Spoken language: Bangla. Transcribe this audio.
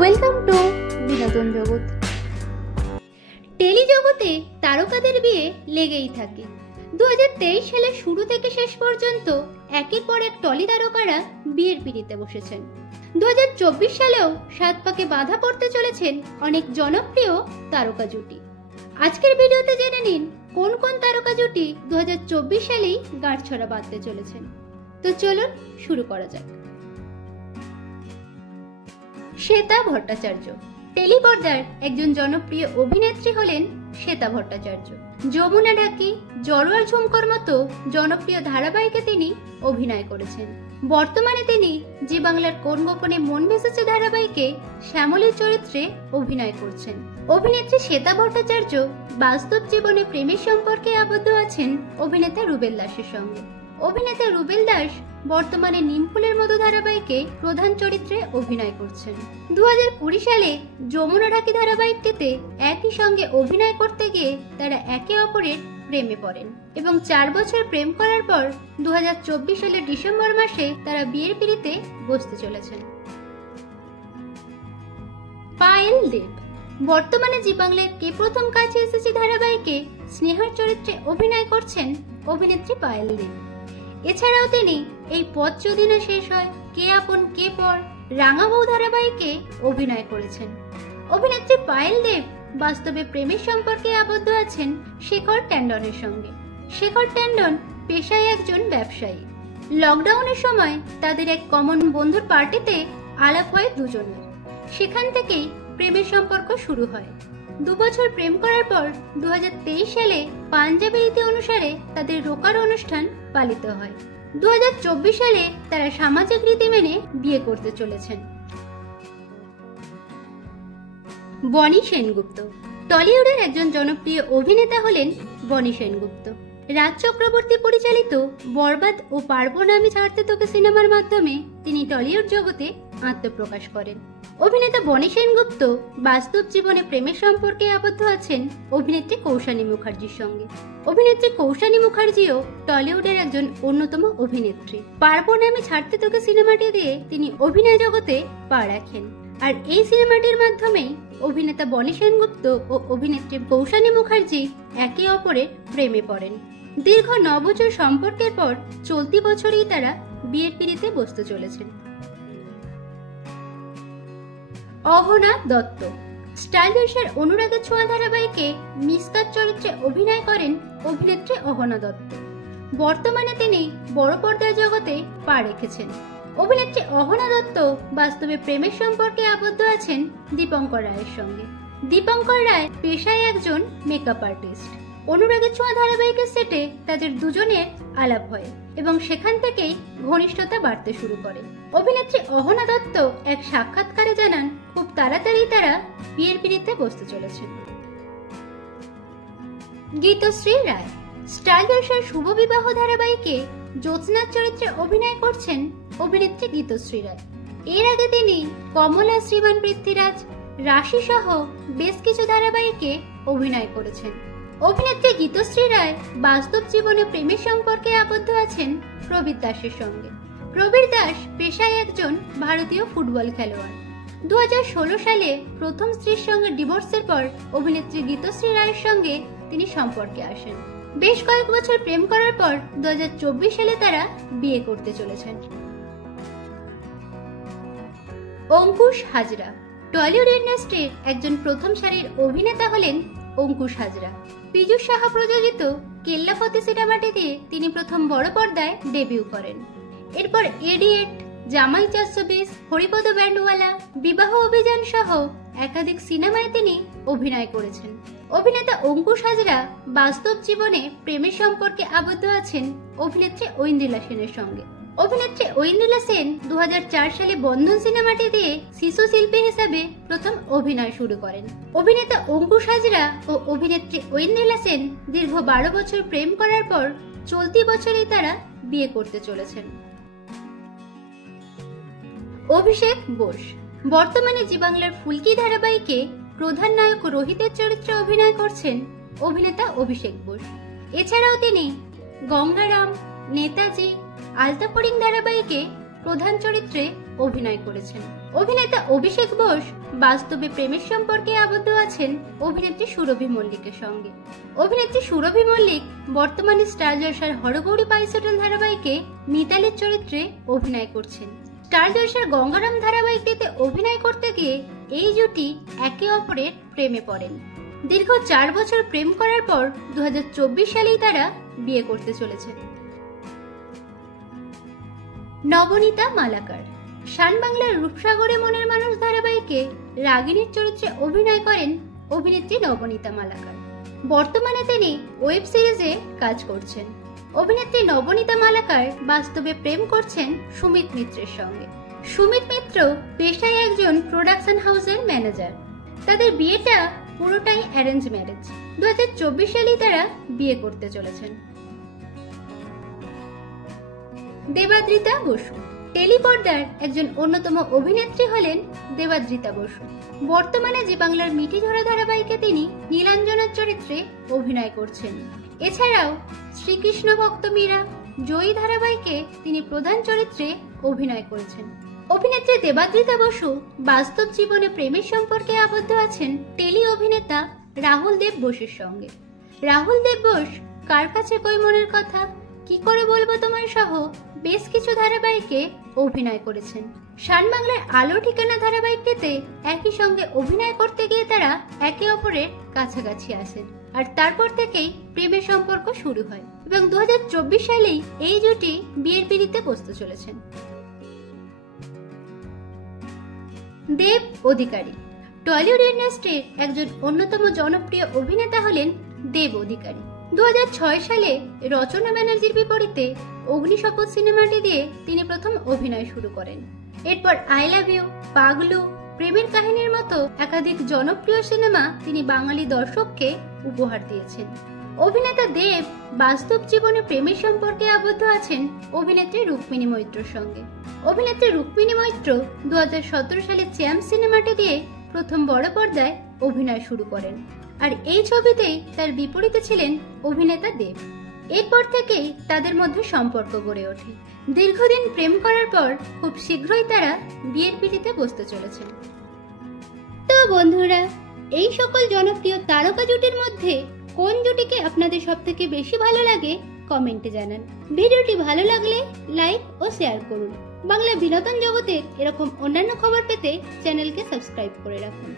ওয়েলকাম টু বিনোদন জগৎ। টেলি জগতে তারকাদের বিয়ে লেগেই থাকে। 2023 সালের শুরু থেকে শেষ পর্যন্ত একের পর এক টলি তারকারা বিয়ের পিঁড়িতে বসেছেন। 2024 সালেও সাত পাকে বাধা পড়তে চলেছেন অনেক জনপ্রিয় তারকা জুটি। আজকের ভিডিওতে জেনে নিন কোন কোন তারকা জুটি 2024 সালেই গাঁটছড়া বাঁধতে চলেছেন। তো চলুন শুরু করা যাক। শ্বেতা ভট্টাচার্য টেলিপর্দার একজন জনপ্রিয় অভিনেত্রী হলেন শ্বেতা ভট্টাচার্য। যমুনা ঢাকি, জড়োয়ার ঝুমকোর মতো জনপ্রিয় ধারাবাহিকে তিনি অভিনয় করেছেন। বর্তমানে তিনি জি বাংলার কোন গোপনে মন ভেসেছে ধারাবাহিকে শ্যামলীর চরিত্রে অভিনয় করছেন। অভিনেত্রী শ্বেতা ভট্টাচার্য বাস্তব জীবনে প্রেমের সম্পর্কে আবদ্ধ আছেন অভিনেতা রুবেল দাসের সঙ্গে। অভিনেতা রুবেল দাস বর্তমানে নিমফুলের মতো ধারাবাহিকে প্রধান চরিত্রে অভিনয় করছেন। 2020 সালে যমুনা ঢাকি ধারাবাহিকটিতে একই সঙ্গে অভিনয় করতে গিয়ে তারা একে অপরের প্রেমে পড়েন এবং 4 বছর প্রেম করার পর 2024 সালের ডিসেম্বর মাসে তারা বিয়ের পিঁড়িতে বসতে চলেছেন। পায়েল দেব বর্তমানে জি বাংলার কে প্রথম কাছে এসেছে ধারাবাহিকে স্নেহার চরিত্রে অভিনয় করছেন অভিনেত্রী পায়েল দেব। এছাড়াও তিনি এই পথ যদি না শেষ হয়, কে আপন কে পর, রাঙা বউ ধারাবাহিকে অভিনয় করেছেন। অভিনেত্রী পায়েল দেব বাস্তবে প্রেমের সম্পর্কে আবদ্ধ আছেন শেখর ট্যান্ডনের সঙ্গে। শেখর ট্যান্ডন পেশায় একজন ব্যবসায়ী। লকডাউনের সময় তাদের এক কমন বন্ধুর পার্টিতে আলাপ হয় দুজনের। সেখান থেকেই প্রেমের সম্পর্ক শুরু হয়। 2 বছর প্রেম করার পর 2023 সালে পাঞ্জাবি রীতি অনুসারে তাদের রোকার অনুষ্ঠান পালিত হয়। 2024 সালে তারা সামাজিক রীতি মেনে বিয়ে করতে চলেছেন। বনি সেনগুপ্ত টলিউডের একজন জনপ্রিয় অভিনেতা হলেন বনি সেনগুপ্ত। রাজ চক্রবর্তী পরিচালিত বরবাদ ও পারবো না আমি ছাড়তে তোকে সিনেমার মাধ্যমে তিনি টলিউড জগতে আত্মপ্রকাশ করেন। অভিনেতা বনি সেনগুপ্ত বাস্তব জীবনে প্রেমের সম্পর্কে আবদ্ধ আছেন অভিনেত্রী কৌশানী মুখার্জির সঙ্গে। অভিনেত্রী কৌশানী মুখার্জিও টলিউডের একজন অন্যতম অভিনেত্রী। পারবো না আমি ছাড়তে তোকে সিনেমাটি দিয়ে তিনি অভিনয় জগতে পা রাখেন। আর এই সিনেমাটির মাধ্যমেই অভিনেতা বনি সেনগুপ্ত ও অভিনেত্রী কৌশানী মুখার্জি একে অপরের প্রেমে পড়েন। দীর্ঘ 9 বছর সম্পর্কের পর চলতি বছরেই তারা বিয়ের পিঁড়িতে বসতে চলেছেন। অহনা দত্ত স্টাইল জলসার অনুরাগের ছোঁয়া ধারাবাহিকে মিসকাত চরিত্রে অভিনয় করেন অভিনেত্রী অহনা দত্ত। বর্তমানে তিনি বড় পর্দার জগতে পা রেখেছেন। অভিনেত্রী অহনা দত্ত বাস্তবে প্রেমের সম্পর্কে আবদ্ধ আছেন দীপঙ্কর রায়ের সঙ্গে। দীপঙ্কর রায় পেশায় একজন মেকআপ আর্টিস্ট। অনুরাগের ছোঁয়া ধারাবাহিকের সেটে তাদের দুজনের আলাপ হয় এবং সেখান থেকেই ঘনিষ্ঠতা বাড়তে শুরু করে। অভিনেত্রী অহনা দত্ত এক সাক্ষাৎকারে জানান খুব তাড়াতাড়ি তারা বিয়ের পিঁড়িতে বসতে চলেছেন। গীতশ্রী রায় স্টাইল জলসার শুভ বিবাহ ধারাবাহিকে জ্যোৎস্নার চরিত্রে অভিনয় করছেন অভিনেত্রী গীতশ্রী রায়। এর আগে তিনি কমলা, শ্রীমান পৃথ্বীরাজ, রাশি সহ বেশ কিছু ধারাবাহিকে অভিনয় করেছেন। অভিনেত্রী গীতশ্রী রায় বাস্তব জীবনে প্রেমের সম্পর্কে আবদ্ধ আছেন প্রবীর দাসের সঙ্গে। প্রবীর দাস পেশায় একজন ভারতীয় ফুটবল খেলোয়াড়। 2016 সালে প্রথম স্ত্রীর সঙ্গে ডিভোর্সের পর অভিনেত্রী গীতশ্রী রায়ের সঙ্গে তিনি সম্পর্কে আসেন। বেশ কয়েক বছর প্রেম করার পর 2024 সালে তারা বিয়ে করতে চলেছেন। অঙ্কুশ হাজরা টলিউড ইন্ডাস্ট্রির একজন প্রথম সারির অভিনেতা হলেন অঙ্কুশ হাজরা। পীযূষ সাহা প্রযোজিত কেল্লাফতে সিনেমাটি দিয়ে তিনি প্রথম বড় পর্দায় ডেবিউ করেন। এরপর এডিয়েট, জামাই 420, হরিপদ ব্যান্ডওয়ালা, বিবাহ অভিযান সহ একাধিক সিনেমায় তিনি অভিনয় করেছেন। অভিনেতা অঙ্কুশ হাজরা বাস্তব জীবনে প্রেমের সম্পর্কে আবদ্ধ আছেন অভিনেত্রী ঐন্দ্রিলা সেনের সঙ্গে। অভিনেত্রী ঐন্দ্রিলা সেন 2004 সালে বন্ধন সিনেমাটি দিয়ে শিশু শিল্পী হিসেবে প্রথম অভিনয় শুরু করেন। অভিনেতা অঙ্কুশ হাজরা ও অভিনেত্রী ঐন্দ্রিলা সেন দীর্ঘ 12 বছর প্রেম করার পর চলতি বছরেই তারা বিয়ে করতে চলেছেন। অভিষেক বোস বর্তমানে জি বাংলার ফুলকি ধারাবাহিকে প্রধান নায়ক রোহিতের চরিত্রে অভিনয় করছেন অভিনেতা অভিষেক বোস। এছাড়াও তিনি গঙ্গারাম, নেতাজি, আলতাপরিং ধারাবাহিকে প্রধান চরিত্রে অভিনয় করেছেন। অভিনেতা অভিষেক বোস বাস্তবে প্রেমের সম্পর্কে আবদ্ধ আছেন অভিনেত্রী সুরভি মল্লিকের সঙ্গে। অভিনেত্রী সুরভি মল্লিক বর্তমানে স্টার জলসার হরগৌরী পাইস হোটেল ধারাবাহিকে মিতালির চরিত্রে অভিনয় করছেন। স্টার জলসার গঙ্গারাম ধারাবাহিকটিতে অভিনয় করতে গিয়ে এই জুটি একে অপরের প্রেমে পড়েন। দীর্ঘ 4 বছর প্রেম করার পর 2024 সালেই তারা বিয়ে করতে চলেছে। নবনীতা মালাকার শান বাংলার রূপসাগরে মনের মানুষ ধারাবাহিকে রাগিনীর চরিত্রে অভিনয় করেন অভিনেত্রী নবনীতা মালাকার। বর্তমানে তিনি ওয়েব সিরিজে কাজ করছেন। অভিনেত্রী নবনীতা মালাকার বাস্তবে প্রেম করছেন সুমিত মিত্রের সঙ্গে। সুমিত মিত্র পেশায় একজন প্রোডাকশন হাউসের ম্যানেজার। তাদের বিয়েটা পুরোটাই অ্যারেঞ্জ ম্যারেজ। 2024 সালেই তারা বিয়ে করতে চলেছেন। দেবাদ্রিতা বসু টেলিপর্দার একজন অন্যতম অভিনেত্রী হলেন দেবাদ্রিতা বসু। বর্তমানে জি বাংলার মিঠি ঝরা ধারাবাহিকে তিনি নীলাঞ্জনার চরিত্রে অভিনয় করছেন। এছাড়াও শ্রীকৃষ্ণ ভক্ত মীরা, জয়ী ধারাবাহিকে তিনি প্রধান চরিত্রে অভিনয় করেছেন। অভিনেত্রী দেবাদ্রিতা বসু বাস্তব জীবনে প্রেমের সম্পর্কে আবদ্ধ আছেন টেলি অভিনেতা রাহুল দেব বোসের সঙ্গে। রাহুল দেব বোস কার কাছে কই মনের কথা, কি করে বলবো তোমায় সহ বেশ কিছু ধারাবাহিকে অভিনয় করেছেন। শান বাংলার আলো ঠিকানা ধারাবাহিকটিতে একই সঙ্গে অভিনয় করতে গিয়ে তারা একে অপরের কাছাকাছি আসেন, আর তারপর থেকেই প্রেমের সম্পর্ক শুরু হয় এবং 2024 সালেই এই জুটি বিয়ের পিঁড়িতে বসতে চলেছেন। দেব অধিকারী টলিউড ইন্ডাস্ট্রির একজন অন্যতম জনপ্রিয় অভিনেতা হলেন দেব অধিকারী। 2006 সালে রচনা ব্যানার্জির বিপরীতে অগ্নিশপথ সিনেমাটি দিয়ে তিনি প্রথম অভিনয় শুরু করেন। এরপর আই লাভ ইউ, পাগলু, প্রেমের কাহিনীর মতো একাধিক জনপ্রিয় সিনেমা তিনি বাঙালি দর্শককে উপহার দিয়েছেন। অভিনেতা দেব বাস্তব জীবনে প্রেমের সম্পর্কে আবদ্ধ আছেন অভিনেত্রী রুক্মিণী মৈত্রর সঙ্গে। অভিনেত্রী রুক্মিণী মৈত্র 2017 সালে চ্যাম্প সিনেমাটি দিয়ে প্রথম বড় পর্দায় অভিনয় শুরু করেন, আর এই ছবিতেই তার বিপরীতে ছিলেন অভিনেতা দেব। এরপর থেকেই তাদের মধ্যে সম্পর্ক গড়ে ওঠে। দীর্ঘদিন প্রেম করার পর খুব শীঘ্রই তারা বিয়ের পিঁড়িতে বসতে চলেছেন। তো বন্ধুরা, এই সকল জনপ্রিয় তারকা জুটির মধ্যে কোন জুটিকে আপনাদের সবথেকে বেশি ভালো লাগে কমেন্টে জানান। ভিডিওটি ভালো লাগলে লাইক ও শেয়ার করুন। বাংলা বিনোদন জগতের এরকম অন্যান্য খবর পেতে চ্যানেলকে সাবস্ক্রাইব করে রাখুন।